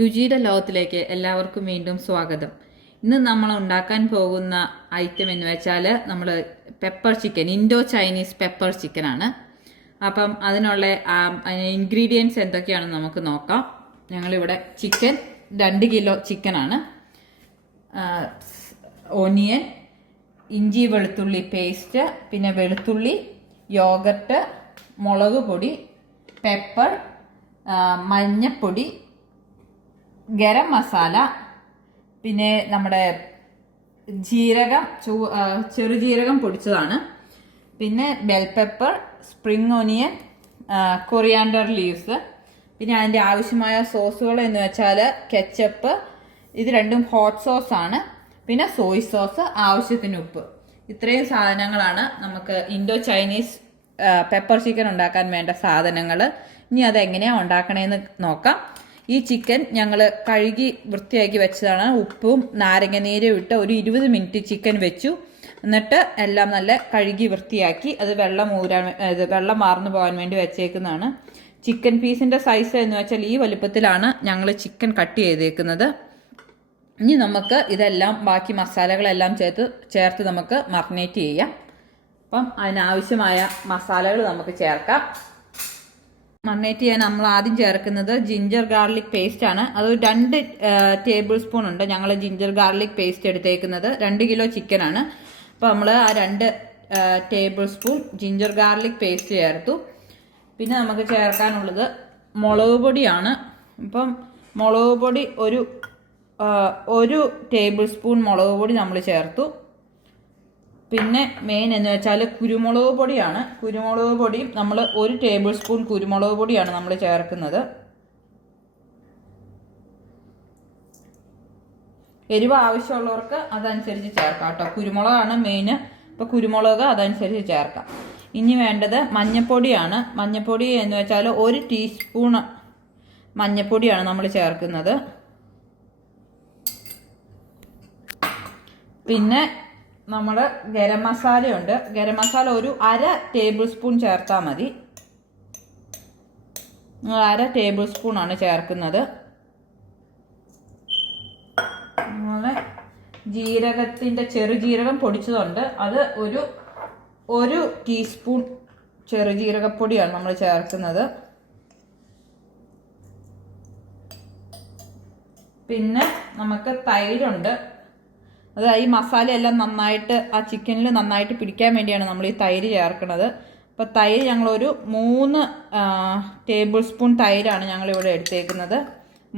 രുചിയുടെ ലോകത്തിലേക്ക് എല്ലാവർക്കും വീണ്ടും സ്വാഗതം. ഇന്ന് നമ്മൾ ഉണ്ടാക്കാൻ പോകുന്ന ഐറ്റം എന്ന് വെച്ചാൽ നമ്മൾ പെപ്പർ ചിക്കൻ, ഇൻഡോ-ചൈനീസ് പെപ്പർ ചിക്കനാണ്. അപ്പം അതിനുള്ള ഇൻഗ്രീഡിയൻസ് എന്തൊക്കെയാണെന്ന് നമുക്ക് നോക്കാം. ഞങ്ങളിവിടെ ചിക്കൻ 2 കിലോ ചിക്കനാണ്. ഓനിയൻ, ഇഞ്ചി വെളുത്തുള്ളി പേസ്റ്റ്, പിന്നെ വെളുത്തുള്ളി, യോഗർട്ട്, മുളക് പൊടി, പെപ്പർ, മഞ്ഞപ്പൊടി, ഗരം മസാല, പിന്നെ നമ്മുടെ ജീരകം, ചെറുജീരകം പൊടിച്ചതാണ്, പിന്നെ bell pepper, spring onion, coriander leaves, പിന്നെ അതിൻ്റെ ആവശ്യമായ സോസുകൾ എന്ന് വെച്ചാൽ കെച്ചപ്പ്, ഇത് രണ്ടും ഹോട്ട് സോസ് ആണ്, പിന്നെ സോയ് സോസ്, ആവശ്യത്തിന് ഉപ്പ്. ഇത്രയും സാധനങ്ങളാണ് നമുക്ക് ഇൻഡോ ചൈനീസ് പെപ്പർ ചിക്കൻ ഉണ്ടാക്കാൻ വേണ്ട സാധനങ്ങൾ. ഇനി അതെങ്ങനെയാണ് ഉണ്ടാക്കണേന്ന് നോക്കാം. ഈ ചിക്കൻ ഞങ്ങൾ കഴുകി വൃത്തിയാക്കി വെച്ചതാണ്. ഉപ്പും നാരങ്ങ നീരും ഇട്ട് ഒരു 20 മിനിറ്റ് ചിക്കൻ വെച്ചു. എന്നിട്ട് എല്ലാം നല്ല കഴുകി വൃത്തിയാക്കി അത് വെള്ളം മാർന്നു പോകാൻ വേണ്ടി വെച്ചേക്കുന്നതാണ്. ചിക്കൻ പീസിൻ്റെ സൈസ് എന്ന് വെച്ചാൽ ഈ വലുപ്പത്തിലാണ് ഞങ്ങൾ ചിക്കൻ കട്ട് ചെയ്തേക്കുന്നത്. ഇനി നമുക്ക് ഇതെല്ലാം ബാക്കി മസാലകളെല്ലാം ചേർത്ത് നമുക്ക് മറിനേറ്റ് ചെയ്യാം. അപ്പം അതിനാവശ്യമായ മസാലകൾ നമുക്ക് ചേർക്കാം. മറിനേറ്റ് ചെയ്യാൻ നമ്മൾ ആദ്യം ചേർക്കുന്നത് ജിഞ്ചർ ഗാർലിക് പേസ്റ്റ് ആണ്. അത് 2 ടേബിൾ സ്പൂൺ ഉണ്ട്. ഞങ്ങൾ ജിഞ്ചർ ഗാർലിക് പേസ്റ്റ് എടുത്തേക്കുന്നത് 2 കിലോ ചിക്കനാണ്. അപ്പോൾ നമ്മൾ ആ 2 table spoon ginger garlic paste ചേർത്തു. പിന്നെ നമുക്ക് ചേർക്കാനുള്ളത് മുളക് പൊടിയാണ്. അപ്പം മുളക് പൊടി ഒരു ടേബിൾ സ്പൂൺ മുളക് പൊടി നമ്മൾ ചേർത്തു. പിന്നെ മെയിൻ എന്ന് വെച്ചാൽ കുരുമുളക് പൊടിയാണ്. കുരുമുളക് പൊടിയും നമ്മൾ 1 ടേബിൾ സ്പൂൺ കുരുമുളക് പൊടിയാണ് നമ്മൾ ചേർക്കുന്നത്. എരിവ് ആവശ്യമുള്ളവർക്ക് അതനുസരിച്ച് ചേർക്കാം കേട്ടോ. കുരുമുളകാണ് മെയിൻ. അപ്പോൾ കുരുമുളക് അതനുസരിച്ച് ചേർക്കാം. ഇനി വേണ്ടത് മഞ്ഞൾപ്പൊടിയാണ്. മഞ്ഞൾപ്പൊടി എന്ന് വെച്ചാൽ 1 ടീസ്പൂൺ മഞ്ഞൾപ്പൊടിയാണ് നമ്മൾ ചേർക്കുന്നത്. പിന്നെ നമ്മൾ ഗരം മസാലയുണ്ട്. ഗരം മസാല ഒരു 1/2 ടേബിൾ സ്പൂൺ ചേർത്താൽ മതി. 1/2 ടേബിൾ സ്പൂണാണ് ചേർക്കുന്നത്. അതുപോലെ ജീരകത്തിൻ്റെ ചെറുജീരകം പൊടിച്ചതുണ്ട്. അത് ഒരു ടീസ്പൂൺ ചെറുജീരകപ്പൊടിയാണ് നമ്മൾ ചേർക്കുന്നത്. പിന്നെ നമുക്ക് തൈരുണ്ട്. അത് ഈ മസാലയെല്ലാം നന്നായിട്ട് ആ ചിക്കനിൽ നന്നായിട്ട് പിടിക്കാൻ വേണ്ടിയാണ് നമ്മൾ ഈ തൈര് ചേർക്കുന്നത്. അപ്പോൾ തൈര് ഞങ്ങളൊരു 3 ടേബിൾ സ്പൂൺ തൈരാണ് ഞങ്ങളിവിടെ എടുത്തേക്കുന്നത്.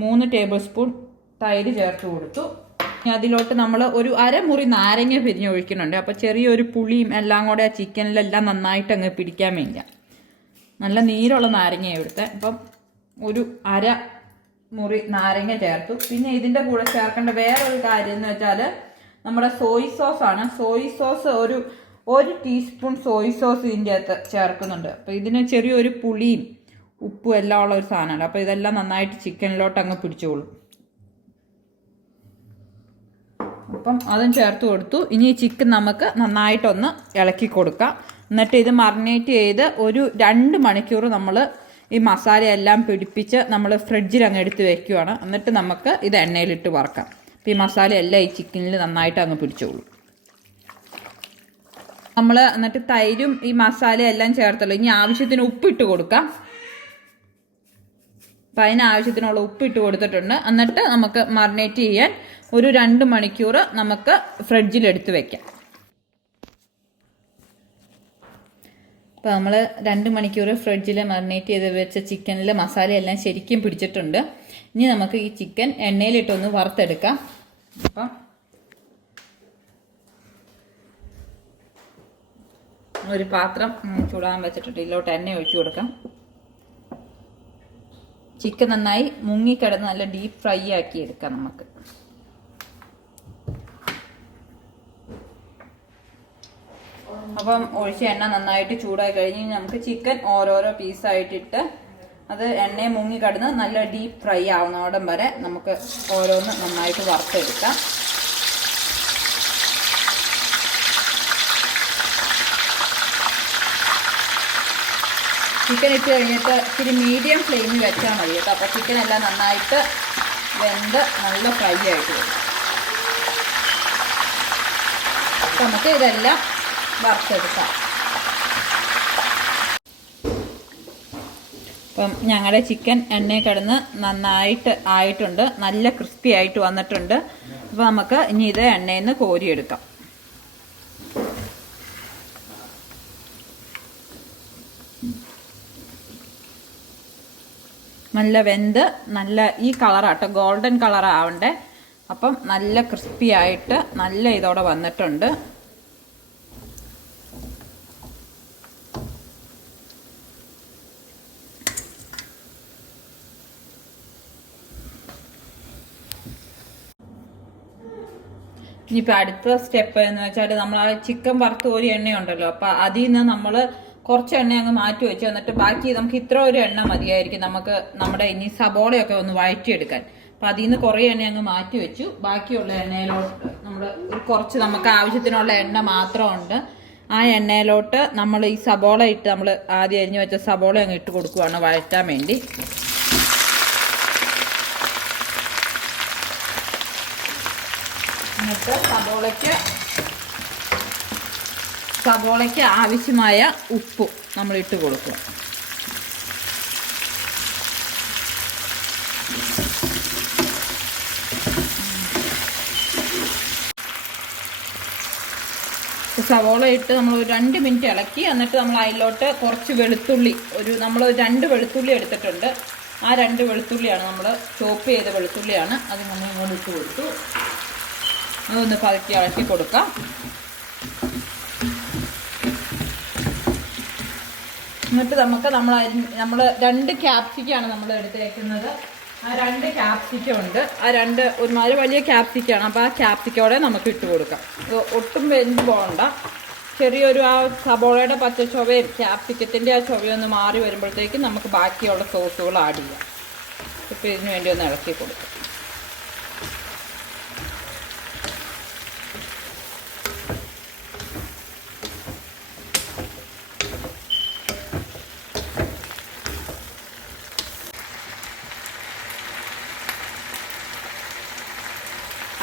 3 ടേബിൾ സ്പൂൺ തൈര് ചേർത്ത് കൊടുത്തു. അതിലോട്ട് നമ്മൾ ഒരു അരമുറി നാരങ്ങ പിരിഞ്ഞൊഴിക്കുന്നുണ്ട്. അപ്പോൾ ചെറിയൊരു പുളിയും എല്ലാം കൂടെ ആ ചിക്കനിലെല്ലാം നന്നായിട്ട് അങ്ങ് പിടിക്കാൻ വേണ്ടിയാണ്. നല്ല നീരുള്ള നാരങ്ങയാണ് ഇവിടുത്തെ. അപ്പം ഒരു അരമുറി നാരങ്ങ ചേർത്തു. പിന്നെ ഇതിൻ്റെ കൂടെ ചേർക്കേണ്ട വേറൊരു കാര്യം എന്ന് വെച്ചാൽ നമ്മുടെ സോയ് സോസ് ആണ്. സോയ് സോസ് ഒരു ടീസ്പൂൺ സോയ് സോസ് ഇതിൻ്റെ അകത്ത് ചേർക്കുന്നുണ്ട്. അപ്പോൾ ഇതിന് ചെറിയൊരു പുളിയും ഉപ്പും എല്ലാം ഉള്ള ഒരു സാധനമാണ്. അപ്പോൾ ഇതെല്ലാം നന്നായിട്ട് ചിക്കനിലോട്ട് അങ്ങ് പിടിച്ചോളും. അപ്പം അതും ചേർത്ത് കൊടുത്തു. ഇനി ഈ ചിക്കൻ നമുക്ക് നന്നായിട്ടൊന്ന് ഇളക്കി കൊടുക്കാം. എന്നിട്ട് ഇത് മറിനേറ്റ് ചെയ്ത് ഒരു 2 മണിക്കൂർ നമ്മൾ ഈ മസാലയെല്ലാം പിടിപ്പിച്ച് നമ്മൾ ഫ്രിഡ്ജിൽ അങ്ങ് എടുത്ത് വെക്കുകയാണ്. എന്നിട്ട് നമുക്ക് ഇത് എണ്ണയിലിട്ട് വറക്കാം. അപ്പോൾ ഈ മസാലയെല്ലാം ഈ ചിക്കനിൽ നന്നായിട്ട് അങ്ങ് പിടിച്ചോളൂ. നമ്മൾ എന്നിട്ട് തൈരും ഈ മസാലയെല്ലാം ചേർത്തല്ലോ. ഇനി ആവശ്യത്തിന് ഉപ്പിട്ട് കൊടുക്കാം. അപ്പം അതിനാവശ്യത്തിനുള്ള ഉപ്പിട്ട് കൊടുത്തിട്ടുണ്ട്. എന്നിട്ട് നമുക്ക് മറിനേറ്റ് ചെയ്യാൻ ഒരു 2 മണിക്കൂർ നമുക്ക് ഫ്രിഡ്ജിലെടുത്ത് വെക്കാം. അപ്പോൾ നമ്മൾ 2 മണിക്കൂർ ഫ്രിഡ്ജിൽ മറിനേറ്റ് ചെയ്ത് വെച്ച ചിക്കനിൽ മസാലയെല്ലാം ശരിക്കും പിടിച്ചിട്ടുണ്ട്. ഇനി നമുക്ക് ഈ ചിക്കൻ എണ്ണയിലിട്ടൊന്ന് വറുത്തെടുക്കാം. അപ്പം ഒരു പാത്രം ചൂടാൻ വെച്ചിട്ടുണ്ട്. ഇതിലോട്ട് എണ്ണ ഒഴിച്ചു കൊടുക്കാം. ചിക്കൻ നന്നായി മുങ്ങിക്കിടന്ന് നല്ല ഡീപ്പ് ഫ്രൈ ആക്കി എടുക്കാം നമുക്ക്. അപ്പം ഒഴിച്ച എണ്ണ നന്നായിട്ട് ചൂടായി കഴിഞ്ഞ് നമുക്ക് ചിക്കൻ ഓരോരോ പീസായിട്ടിട്ട് അത് എണ്ണയെ മുങ്ങിക്കിടന്ന് നല്ല ഡീപ്പ് ഫ്രൈ ആവുന്നോടം വരെ നമുക്ക് ഓരോന്ന് നന്നായിട്ട് വറുത്തെടുക്കാം. ചിക്കൻ ഇട്ട് കഴിഞ്ഞിട്ട് ഇച്ചിരി മീഡിയം ഫ്ലെയിമിൽ വെച്ചാൽ മതി കേട്ടോ. അപ്പോൾ ചിക്കൻ എല്ലാം നന്നായിട്ട് വെന്ത് നല്ല ഫ്രൈ ആയിട്ട് വരും. നമുക്ക് ഇതെല്ലാം വറുത്തെടുക്കാം. അപ്പം ഞങ്ങളുടെ ചിക്കൻ എണ്ണയിൽ കിടന്ന് നന്നായിട്ട് ആയിട്ടുണ്ട്, നല്ല ക്രിസ്പി ആയിട്ട് വന്നിട്ടുണ്ട്. അപ്പോൾ നമുക്ക് ഇനി ഇത് എണ്ണയിൽ നിന്ന് കോരിയെടുക്കാം. നല്ല വെന്ത് നല്ല ഈ കളറാട്ടോ, ഗോൾഡൻ കളർ ആവണ്ടേ. അപ്പം നല്ല ക്രിസ്പി ആയിട്ട് നല്ല ഇതോടെ വന്നിട്ടുണ്ട്. ഇനിയിപ്പോൾ അടുത്ത സ്റ്റെപ്പ് എന്ന് വെച്ചാൽ നമ്മൾ ആ ചിക്കൻ വറുത്ത് ഒരു എണ്ണയുണ്ടല്ലോ, അപ്പം അതിൽ നിന്ന് നമ്മൾ കുറച്ച് എണ്ണ അങ്ങ് മാറ്റി വെച്ചു. എന്നിട്ട് ബാക്കി നമുക്ക് ഇത്ര ഒരു എണ്ണ മതിയായിരിക്കും നമുക്ക് നമ്മുടെ ഇനി സബോളയൊക്കെ ഒന്ന് വഴറ്റിയെടുക്കാൻ. അപ്പം അതിൽ നിന്ന് കുറേ എണ്ണ അങ്ങ് മാറ്റി വെച്ചു. ബാക്കിയുള്ള എണ്ണയിലോട്ട് നമ്മൾ കുറച്ച് നമുക്ക് ആവശ്യത്തിനുള്ള എണ്ണ മാത്രമുണ്ട്. ആ എണ്ണയിലോട്ട് നമ്മൾ ഈ സബോള ഇട്ട് നമ്മൾ ആദ്യം അരിഞ്ഞു വെച്ച സബോള അങ്ങ് ഇട്ട് കൊടുക്കുകയാണ് വഴറ്റാൻ വേണ്ടി. എന്നിട്ട് സബോളയ്ക്ക് ആവശ്യമായ ഉപ്പും നമ്മൾ ഇട്ട് കൊടുക്കും. സവോള ഇട്ട് നമ്മൾ ഒരു 2 മിനിറ്റ് ഇളക്കി. എന്നിട്ട് നമ്മൾ അതിലോട്ട് കുറച്ച് വെളുത്തുള്ളി, നമ്മൾ 2 വെളുത്തുള്ളി എടുത്തിട്ടുണ്ട്. ആ 2 വെളുത്തുള്ളിയാണ് നമ്മൾ ചോപ്പ് ചെയ്ത വെളുത്തുള്ളിയാണ്. അത് നമ്മൾ ഇങ്ങോട്ട് ഇട്ട് കൊടുത്തു. അതൊന്ന് പതുക്കി ഇളക്കി കൊടുക്കാം. എന്നിട്ട് നമ്മൾ 2 ക്യാപ്സിക്കാണ് നമ്മൾ എടുത്തേക്കുന്നത്. ആ 2 ക്യാപ്സിക്കം ഉണ്ട്. ആ 2 ഒരുമാതിരി വലിയ ക്യാപ്സിക്കാണ്. അപ്പോൾ ആ ക്യാപ്സിക്കോടെ നമുക്ക് ഇട്ട് കൊടുക്കാം. ഒട്ടും വെന്ത് പോകണ്ട. ചെറിയൊരു ആ സബോളയുടെ പച്ച ചൊവയും ക്യാപ്സിക്കത്തിൻ്റെ ആ ചൊവയൊന്ന് മാറി വരുമ്പോഴത്തേക്കും നമുക്ക് ബാക്കിയുള്ള സോസുകൾ ആഡ് ചെയ്യാം. ഇപ്പോൾ ഇതിന് വേണ്ടി ഒന്ന് ഇളക്കി കൊടുക്കാം.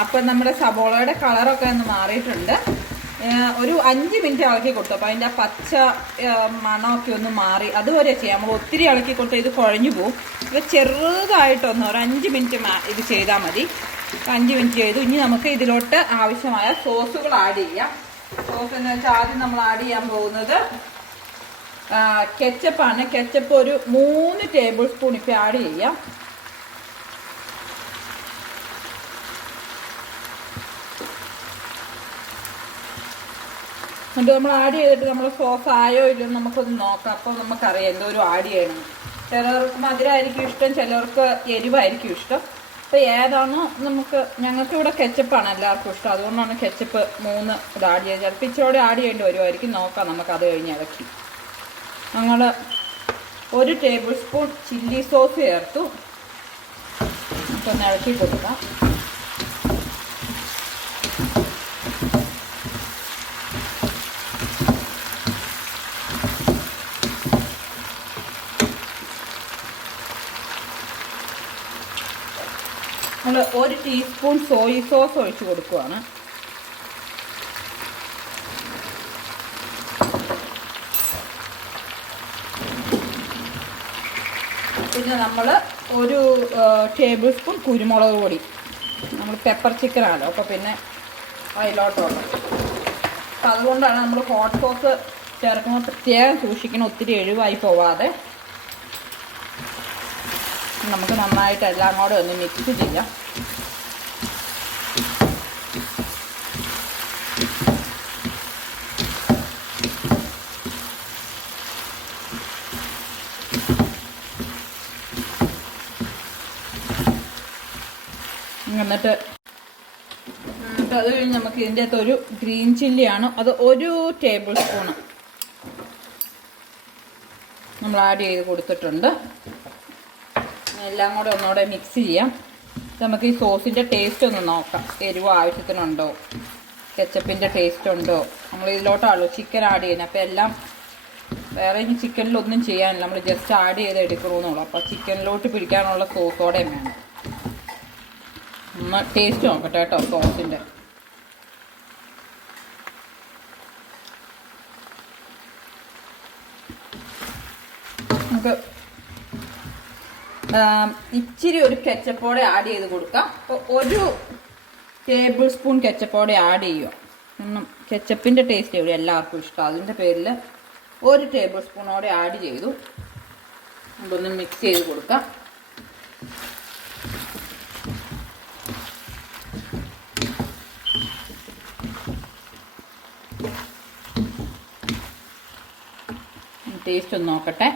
അപ്പം നമ്മുടെ സബോളയുടെ കളറൊക്കെ ഒന്ന് മാറിയിട്ടുണ്ട്. ഒരു 5 മിനിറ്റ് ഇളക്കി കൊടുത്തു. അപ്പോൾ അതിൻ്റെ ആ പച്ച മണമൊക്കെ ഒന്ന് മാറി അതുവരെ ചെയ്യാം. നമ്മൾ ഒത്തിരി ഇളക്കി കൊടുത്താൽ ഇത് കുഴഞ്ഞു പോകും. ഇത് ചെറുതായിട്ടൊന്ന് ഒരു 5 മിനിറ്റ് ഇത് ചെയ്താൽ മതി. 5 മിനിറ്റ് ചെയ്തു. ഇനി നമുക്ക് ഇതിലോട്ട് ആവശ്യമായ സോസുകൾ ആഡ് ചെയ്യാം. സോസ് എന്ന് വെച്ചാൽ ആദ്യം നമ്മൾ ആഡ് ചെയ്യാൻ പോകുന്നത് കെച്ചപ്പാണ്. കെച്ചപ്പ് ഒരു 3 ടേബിൾ സ്പൂൺ ഇപ്പോൾ ആഡ് ചെയ്യാം. എന്നിട്ട് നമ്മൾ ആഡ് ചെയ്തിട്ട് നമ്മൾ സോസ് ആയോ ഇല്ലെന്ന് നമുക്കൊന്ന് നോക്കാം. അപ്പോൾ നമുക്കറിയാം എന്തോരം ആഡ് ചെയ്യണം. ചിലർക്ക് മധുരമായിരിക്കും ഇഷ്ടം, ചിലർക്ക് എരിവായിരിക്കും ഇഷ്ടം. അപ്പോൾ ഏതാണോ ഞങ്ങൾക്കിവിടെ കെച്ചപ്പാണ് എല്ലാവർക്കും ഇഷ്ടം. അതുകൊണ്ടാണ് കെച്ചപ്പ് 3 ഇത് ആഡ് ചെയ്ത്. ചിലപ്പോൾ ഇച്ചിരി ആഡ് ചെയ്യേണ്ടി വരുമായിരിക്കും. നോക്കാം നമുക്കത് കഴിഞ്ഞ് ഇളക്കി. ഞങ്ങൾ 1 ടേബിൾ സ്പൂൺ ചില്ലി സോസ് ചേർത്തു. നമുക്കൊന്ന് ഇളക്കി കൊടുക്കാം. നമ്മൾ 1 ടീസ്പൂൺ സോയ സോസ് ഒഴിച്ച് കൊടുക്കുകയാണ്. പിന്നെ നമ്മൾ 1 ടേബിൾ സ്പൂൺ കുരുമുളക് പൊടി. നമ്മൾ പെപ്പർ ചിക്കനാണല്ലോ, അപ്പോൾ പിന്നെ അതിലോട്ടുള്ളത്. അപ്പം അതുകൊണ്ടാണ് നമ്മൾ ഹോട്ട് സോസ് ചേർക്കുമ്പോൾ പ്രത്യേകം സൂക്ഷിക്കണം, ഒത്തിരി എരിവായി പോവാതെ. നമുക്ക് നന്നായിട്ട് എല്ലാം കൂടെ ഒന്ന് മിക്സ് ചെയ്യാം. എന്നിട്ട് അത് കഴിഞ്ഞ് നമുക്ക് ഇതിൻ്റെ അകത്ത് ഒരു ഗ്രീൻ ചില്ലിയാണ്, അത് 1 ടേബിൾ സ്പൂണ് നമ്മൾ ആഡ് ചെയ്ത് കൊടുത്തിട്ടുണ്ട്. എല്ലാം കൂടെ ഒന്നുകൂടെ മിക്സ് ചെയ്യാം. നമുക്ക് ഈ സോസിൻ്റെ ടേസ്റ്റ് ഒന്ന് നോക്കാം. എരിവ് ആവശ്യത്തിനുണ്ടോ, കെച്ചപ്പിൻ്റെ ടേസ്റ്റ് ഉണ്ടോ. നമ്മൾ ഇതിലോട്ടാണല്ലോ ചിക്കൻ ആഡ് ചെയ്യുന്നത്. അപ്പോൾ എല്ലാം വേറെ ഇനി ചിക്കനിലൊന്നും ചെയ്യാനില്ല, നമ്മൾ ജസ്റ്റ് ആഡ് ചെയ്ത് എടുക്കണമെന്നുള്ളൂ. അപ്പോൾ ചിക്കനിലോട്ട് പിടിക്കാനുള്ള സോസോടെ വേണം. ഒന്ന് ടേസ്റ്റ് നോക്കട്ടെ കേട്ടോ സോസിൻ്റെ. നമുക്ക് ഇച്ചിരി ഒരു കെച്ചപ്പോടെ ആഡ് ചെയ്ത് കൊടുക്കാം. അപ്പോൾ 1 ടേബിൾ സ്പൂൺ കെച്ചപ്പോടെ ആഡ് ചെയ്യുക. കാരണം കെച്ചപ്പിൻ്റെ ടേസ്റ്റ് ഇവിടെ എല്ലാവർക്കും ഇഷ്ടം. അതിൻ്റെ പേരിൽ 1 ടേബിൾ സ്പൂണോടെ ആഡ് ചെയ്തു. നമുക്കൊന്ന് മിക്സ് ചെയ്ത് കൊടുക്കാം. ടേസ്റ്റ് ഒന്ന് നോക്കട്ടെ.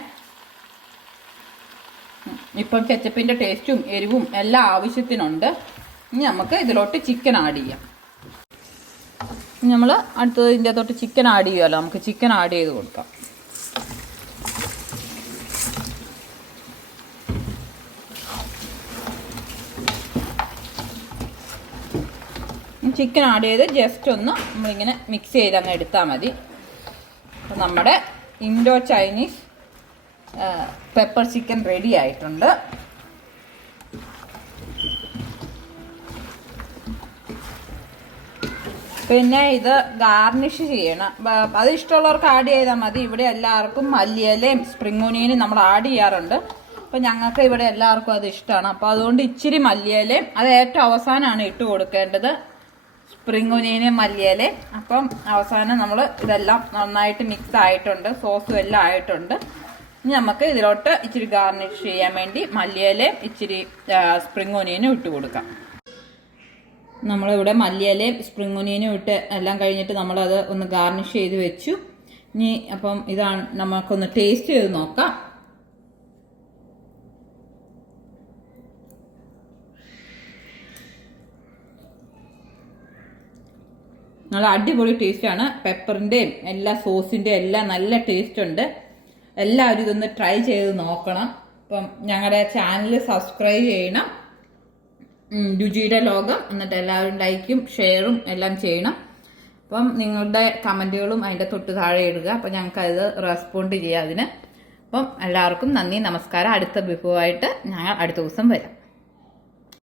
ഇപ്പം കെച്ചപ്പിൻ്റെ ടേസ്റ്റും എരിവും എല്ലാം ആവശ്യത്തിനുണ്ട്. ഇനി നമുക്ക് ഇതിലോട്ട് ചിക്കൻ ആഡ് ചെയ്യാം. നമ്മൾ അടുത്തത് ഇതിൻ്റെ അകത്തോട്ട് ചിക്കൻ ആഡ് ചെയ്യുമല്ലോ. നമുക്ക് ചിക്കൻ ആഡ് ചെയ്ത് കൊടുക്കാം. ചിക്കൻ ആഡ് ചെയ്ത് ജസ്റ്റ് ഒന്ന് നമ്മളിങ്ങനെ മിക്സ് ചെയ്ത് അങ്ങ് എടുത്താൽ മതി. അപ്പം നമ്മുടെ Indo Chinese pepper chicken ready ആയിട്ടുണ്ട്. പിന്നെ ഇത് ഗാർണിഷ് ചെയ്യണം. അത് ഇഷ്ടമുള്ളവർക്ക് ആഡ് ചെയ്താൽ മതി. ഇവിടെ എല്ലാവർക്കും മല്ലിയിലയും സ്പ്രിംഗ് ഒനിയനും നമ്മൾ ആഡ് ചെയ്യാറുണ്ട്. അപ്പം ഞങ്ങൾക്ക് ഇവിടെ എല്ലാവർക്കും അത് ഇഷ്ടമാണ്. അപ്പോൾ അതുകൊണ്ട് ഇച്ചിരി മല്ലിയിലയും അത് ഏറ്റവും അവസാനമാണ് ഇട്ട് കൊടുക്കേണ്ടത്, സ്പ്രിംഗ് ഒനിയനും മല്ലിയിലയും. അപ്പം അവസാനം നമ്മൾ ഇതെല്ലാം നന്നായിട്ട് മിക്സ് ആയിട്ടുണ്ട്, സോസും എല്ലാം ആയിട്ടുണ്ട്. ഇനി നമുക്ക് ഇതിലോട്ട് ഇച്ചിരി ഗാർണിഷ് ചെയ്യാൻ വേണ്ടി മല്ലിയിലയും ഇച്ചിരി സ്പ്രിംഗ് ഒനിയനും ഇട്ട് കൊടുക്കാം. നമ്മളിവിടെ മല്ലിയിലയും സ്പ്രിംഗ് ഒനിയനും ഇട്ട് എല്ലാം കഴിഞ്ഞിട്ട് നമ്മളത് ഒന്ന് ഗാർണിഷ് ചെയ്ത് വെച്ചു. ഇനി അപ്പം ഇതാണ്, നമുക്കൊന്ന് ടേസ്റ്റ് ചെയ്ത് നോക്കാം. നല്ല അടിപൊളി ടേസ്റ്റാണ്. പെപ്പറിൻ്റെയും എല്ലാ സോസിൻ്റെയും എല്ലാം നല്ല ടേസ്റ്റ് ഉണ്ട്. എല്ലാവരും ഇതൊന്ന് ട്രൈ ചെയ്ത് നോക്കണം. അപ്പം ഞങ്ങളുടെ ചാനൽ സബ്സ്ക്രൈബ് ചെയ്യണം, രുചിയുടെ ലോകം. എന്നിട്ട് എല്ലാവരും ലൈക്കും ഷെയറും എല്ലാം ചെയ്യണം. അപ്പം നിങ്ങളുടെ കമൻറ്റുകളും അതിൻ്റെ തൊട്ട് താഴെ ഇടുക. അപ്പം ഞങ്ങൾക്കത് റെസ്പോണ്ട് ചെയ്യാം അതിന്. അപ്പം എല്ലാവർക്കും നന്ദി, നമസ്കാരം. അടുത്ത വിഭവമായിട്ട് ഞങ്ങൾ അടുത്ത ദിവസം വരാം.